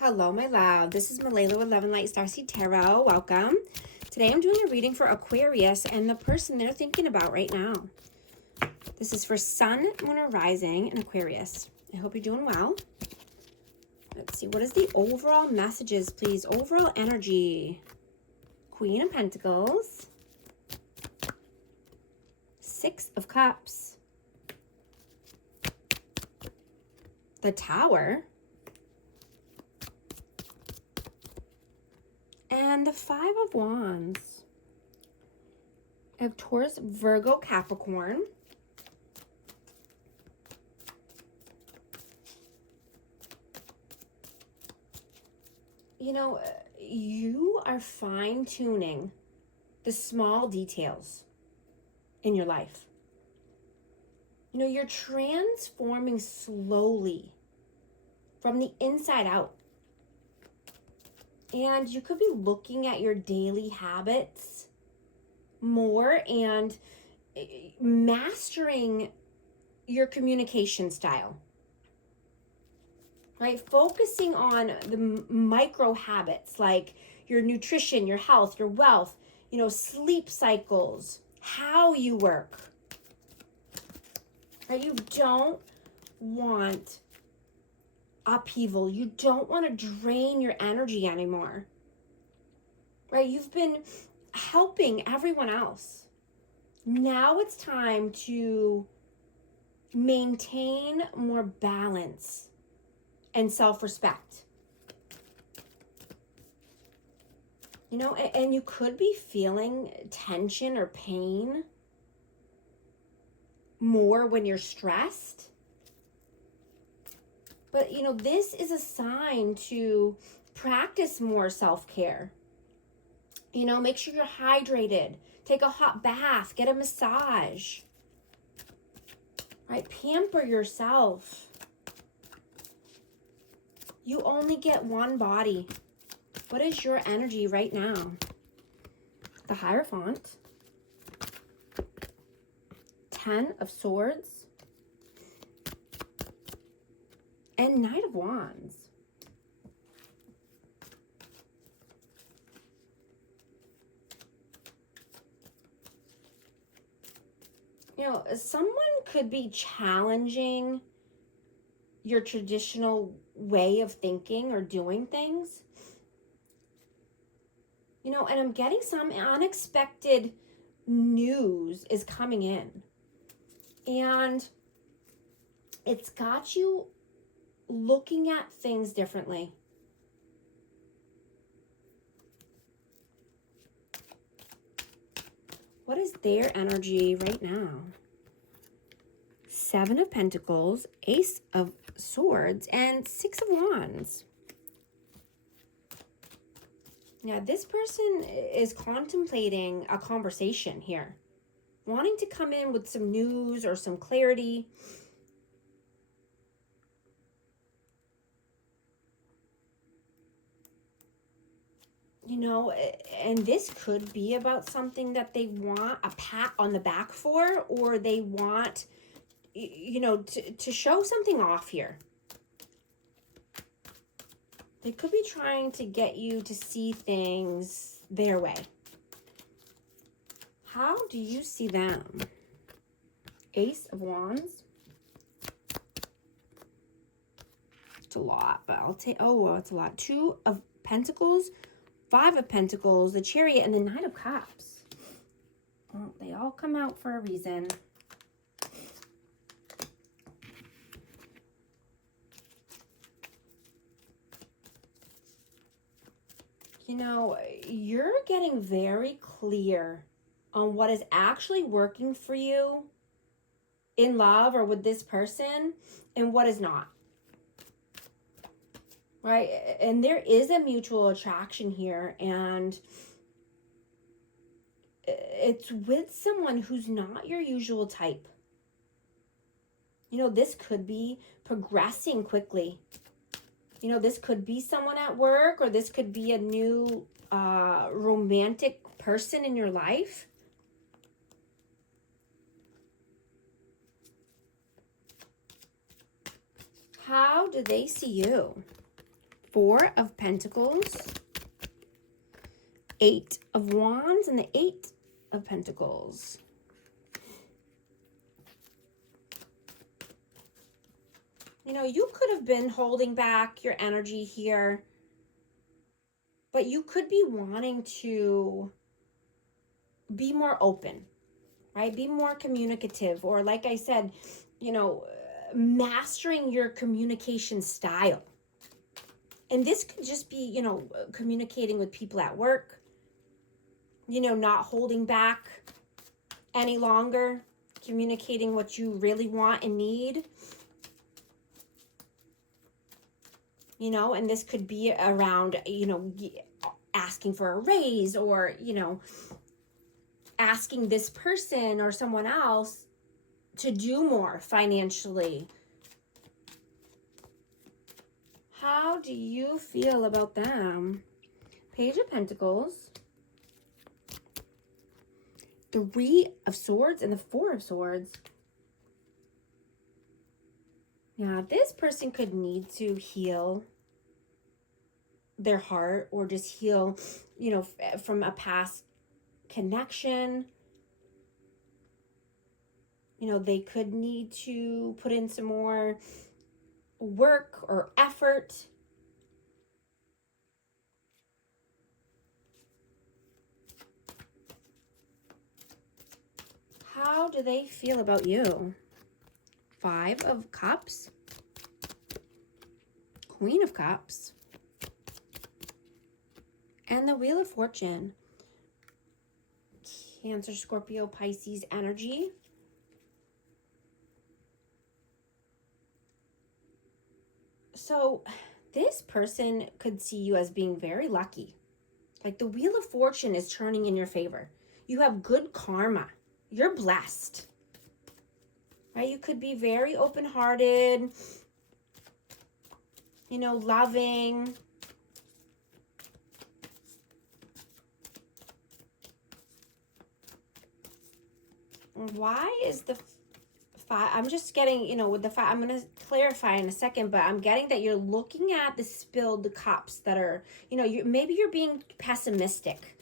Hello, my love. This is Malayla with Love and Light Starseed Tarot. Welcome. Today I'm doing a reading for Aquarius and the person they're thinking about right now. This is for Sun, Moon, or Rising in Aquarius. I hope you're doing well. Let's see. What is the overall messages, please? Overall energy. Queen of Pentacles. Six of Cups. The Tower. And the Five of Wands. I have Taurus, Virgo, Capricorn. You know, you are fine-tuning the small details in your life. You know, you're transforming slowly from the inside out. And you could be looking at your daily habits more and mastering your communication style, right? Focusing on the micro habits like your nutrition, your health, your wealth, you know, sleep cycles, how you work, right? You don't want upheaval. You don't want to drain your energy anymore, right? You've been helping everyone else. Now it's time to maintain more balance and self-respect. You know, and you could be feeling tension or pain more when you're stressed. But, you know, this is a sign to practice more self-care. You know, make sure you're hydrated. Take a hot bath. Get a massage. Right? Pamper yourself. You only get one body. What is your energy right now? The Hierophant. 10 of Swords. And Knight of Wands. You know, someone could be challenging your traditional way of thinking or doing things. You know, and I'm getting some unexpected news is coming in. And it's got you looking at things differently. What is their energy right now? Seven of Pentacles, Ace of Swords, and Six of Wands. Now, this person is contemplating a conversation here, wanting to come in with some news or some clarity. You know, and this could be about something that they want a pat on the back for, or they want, you know, to show something off here. They could be trying to get you to see things their way. How do you see them? Ace of Wands. It's a lot, but I'll take, oh, well, it's a lot. Two of Pentacles. Five of Pentacles, the Chariot, and the Knight of Cups. Well, they all come out for a reason. You know, you're getting very clear on what is actually working for you in love or with this person and what is not. Right? And there is a mutual attraction here, and it's with someone who's not your usual type. You know, this could be progressing quickly. You know, this could be someone at work, or this could be a new romantic person in your life. How do they see you? Four of Pentacles, Eight of Wands, and the Eight of Pentacles. You know, you could have been holding back your energy here, but you could be wanting to be more open, right? Be more communicative, or like I said, you know, mastering your communication style. And this could just be, you know, communicating with people at work, you know, not holding back any longer, communicating what you really want and need. You know, and this could be around, you know, asking for a raise, or, you know, asking this person or someone else to do more financially. How do you feel about them? Page of Pentacles, Three of Swords, and the Four of Swords. Yeah, this person could need to heal their heart, or just heal, you know, from a past connection. You know, they could need to put in some more work or effort. How do they feel about you? Five of Cups, Queen of Cups, and the Wheel of Fortune. Cancer, Scorpio, Pisces energy. So this person could see you as being very lucky. Like the Wheel of Fortune is turning in your favor. You have good karma. You're blessed. Right? You could be very open-hearted, you know, loving. Why is the five? I'm just getting, you know, with the five, I'm going to clarify in a second, but I'm getting that you're looking at the spilled cups that are, you know, maybe you're being pessimistic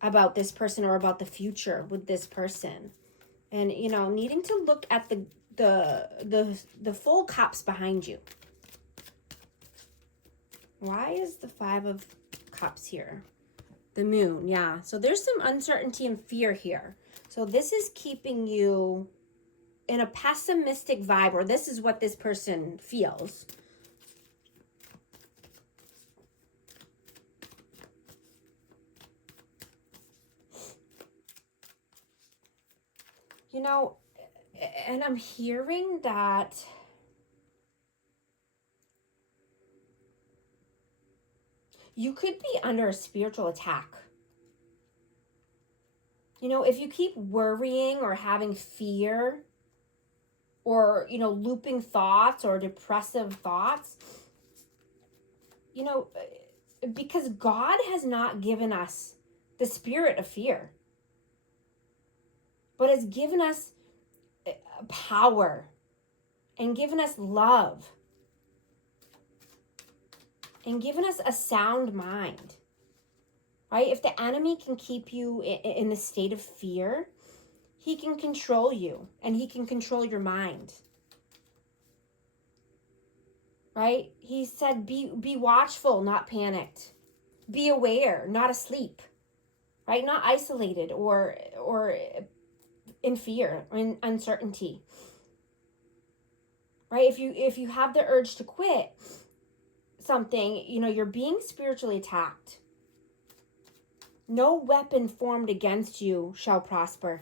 about this person or about the future with this person. And, you know, needing to look at the full cups behind you. Why is the Five of Cups here? The Moon, yeah. So there's some uncertainty and fear here. So this is keeping you in a pessimistic vibe, or this is what this person feels. You know, and I'm hearing that you could be under a spiritual attack. You know, if you keep worrying or having fear, or, you know, looping thoughts or depressive thoughts, you know, because God has not given us the spirit of fear, but has given us power and given us love and given us a sound mind, right? If the enemy can keep you in a state of fear, he can control you and he can control your mind, right? He said, be watchful, not panicked. Be aware, not asleep, right? Not isolated or in fear or in uncertainty, right? If you have the urge to quit something, you know, you're being spiritually attacked. No weapon formed against you shall prosper.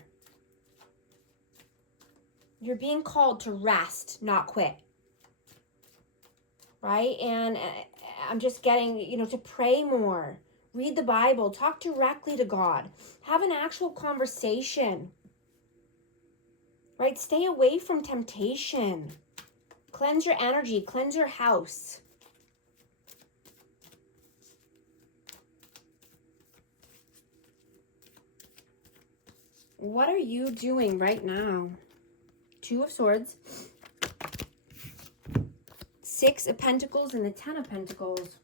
You're being called to rest, not quit, right? And I'm just getting, you know, to pray more, read the Bible, talk directly to God, have an actual conversation, right? Stay away from temptation. Cleanse your energy, cleanse your house. What are you doing right now? Two of Swords, Six of Pentacles and the Ten of Pentacles.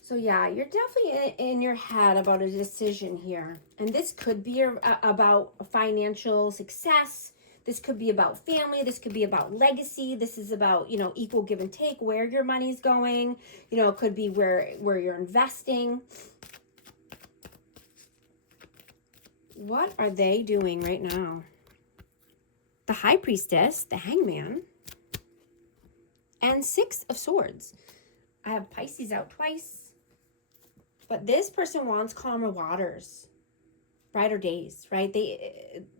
So yeah, you're definitely in your head about a decision here. And this could be about financial success. This could be about family. This could be about legacy. This is about, you know, equal give and take, where your money's going. You know, it could be where you're investing. What are they doing right now? The High Priestess, the Hangman, and Six of Swords. I have Pisces out twice. But this person wants calmer waters, brighter days, right?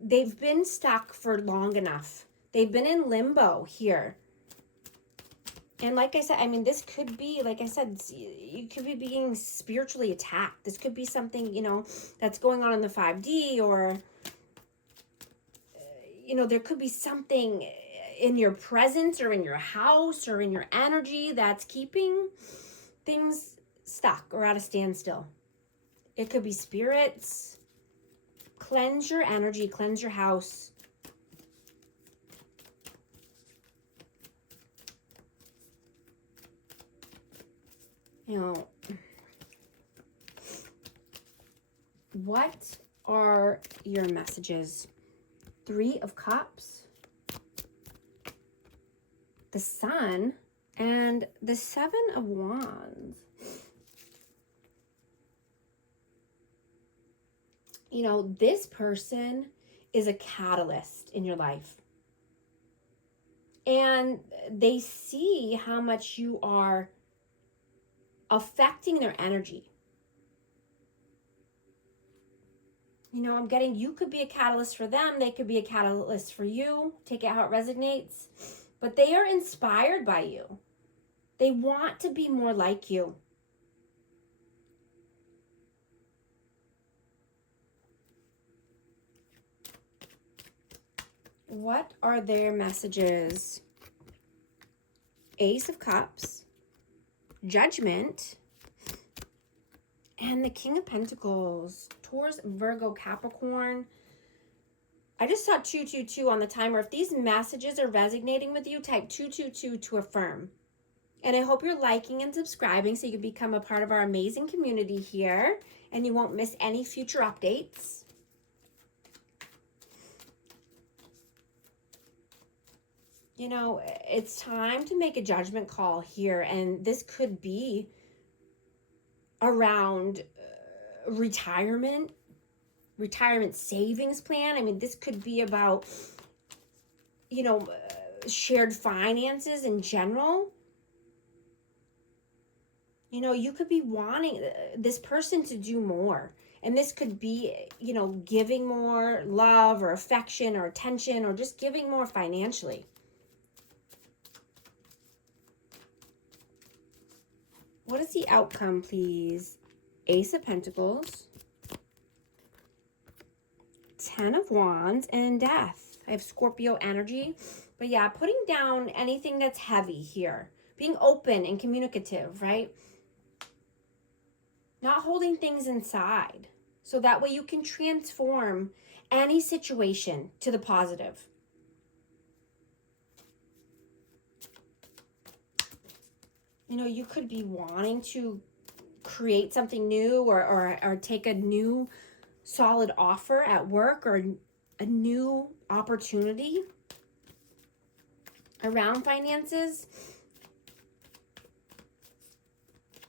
They've been stuck for long enough. They've been in limbo here. And like I said, I mean, this could be, like I said, you could be being spiritually attacked. This could be something, you know, that's going on in the 5D, or, you know, there could be something in your presence or in your house or in your energy that's keeping things stuck or at a standstill. It could be spirits. Cleanse your energy, cleanse your house. You know, what are your messages? Three of Cups, the Sun, and the Seven of Wands. You know, this person is a catalyst in your life. And they see how much you are affecting their energy. You know, I'm getting, you could be a catalyst for them. They could be a catalyst for you. Take it how it resonates. But they are inspired by you. They want to be more like you. What are their messages? Ace of Cups, Judgment, and the King of Pentacles. Taurus, Virgo, Capricorn. I just saw 222 on the timer. If these messages are resonating with you, type 222 to affirm. And I hope you're liking and subscribing so you can become a part of our amazing community here and you won't miss any future updates. You know, it's time to make a judgment call here, and this could be around retirement savings plan. I mean, this could be about, you know, shared finances in general. You know, you could be wanting this person to do more. And this could be, you know, giving more love or affection or attention or just giving more financially. What is the outcome, please? Ace of Pentacles, Ten of Wands, and Death. I have Scorpio energy. But yeah, putting down anything that's heavy here. Being open and communicative, right? Not holding things inside. So that way you can transform any situation to the positive. You know, you could be wanting to create something new or take a new solid offer at work or a new opportunity around finances.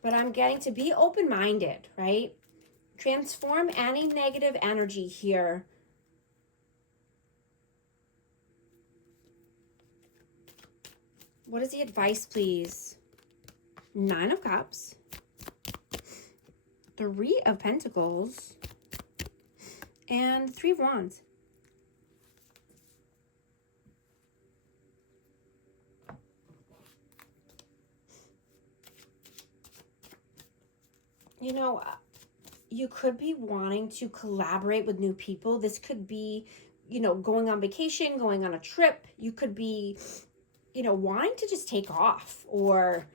But I'm getting to be open-minded, right? Transform any negative energy here. What is the advice, please? Nine of Cups, Three of Pentacles, and Three of Wands. You know, you could be wanting to collaborate with new people. This could be, you know, going on vacation, going on a trip. You could be, you know, wanting to just take off or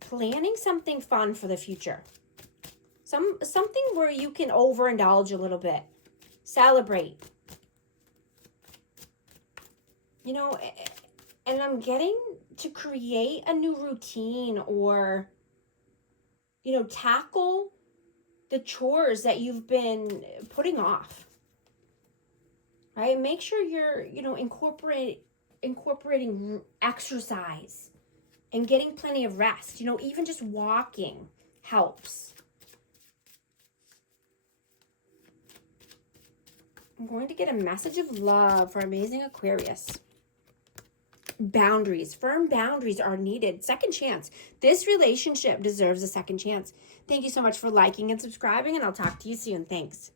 planning something fun for the future. Something where you can overindulge a little bit. Celebrate. You know, and I'm getting to create a new routine or, you know, tackle the chores that you've been putting off, right? Make sure you're, you know, incorporating exercise and getting plenty of rest. You know, even just walking helps. I'm going to get a message of love for amazing Aquarius. Boundaries, firm boundaries are needed. Second chance. This relationship deserves a second chance. Thank you so much for liking and subscribing, and I'll talk to you soon. Thanks.